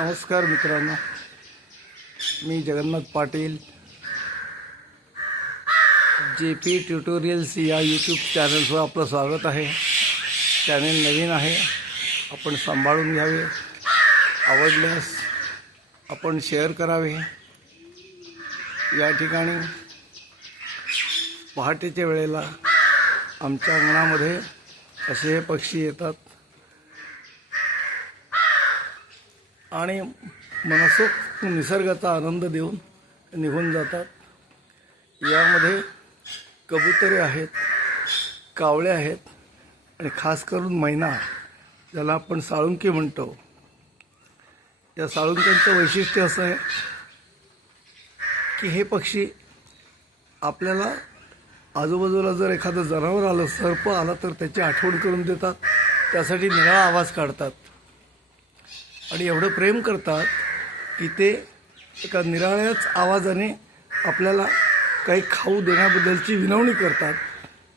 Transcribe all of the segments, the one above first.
नमस्कार मित्रांनो, मी Jagannath Patil. JP tutorials या यूट्यूब चॅनलवर आपलं स्वागत आहे. चॅनल नवीन आहे, आपण सांभाळून घ्यावे. आवडल्यास आपण शेअर करावे. या ठिकाणी पहाटेच्या वेळेला आमच्या अंगणामध्ये असे हे पक्षी येतात आणि मनसोक्त निसर्गाचा आनंद देऊन निघून जातात. यामध्ये कबुतरे आहेत, कावळे आहेत आणि खास करून मैना, ज्याला आपण साळुंकी म्हणतो. या साळुंक्यांचं वैशिष्ट्य असं आहे की हे पक्षी आपल्याला आजूबाजूला जर एखादं जनावर आलं, सर्प आला तर त्याची आठवण करून देतात. त्यासाठी निराळा आवाज काढतात आणि एवढं प्रेम करतात की ते एका निराळ्याच आवाजाने आपल्याला काही खाऊ देण्याबद्दलची विनवणी करतात.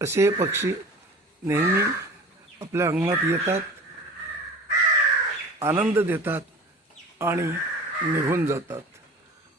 असे पक्षी नेहमी आपल्या अंगणात येतात, आनंद देतात आणि निघून जातात.